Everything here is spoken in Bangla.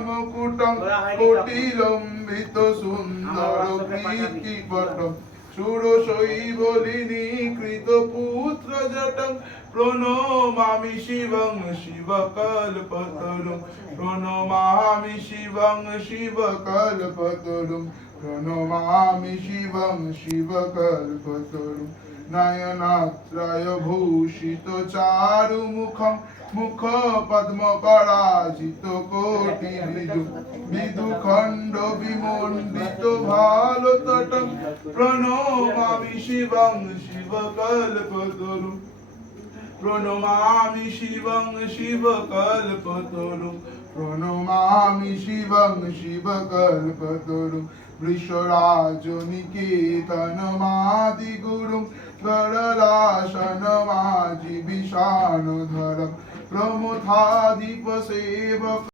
মুকুটং কোটিলম্বিত সুন্দর কীর্তিপটং সুরশৈবলিনী কৃত পুত্র জটং প্রণমামি শিবং শিবকল্পতরুং প্রণমামি শিবং শিবকল্পতরুং প্রণমামি শিবং শিবকল্পতরুং নয়নাত্রয় ভূষিত চারু মুখম মুখ পদ্ম পরাজিত কোটি বিজু বিদুখণ্ড বিমণ্ডিত ভালো তটং প্রণমামি শিবং শিবকল্পতরুং প্রণমামি শিবং শিবকল্পতরুং প্রণমামি শিবং শিবকল্পতরুং বৃষরাজ নিকেতনমাদি গুরুং গরলাসনমাজি বিষাণধরং প্রমথাধিপ সেবক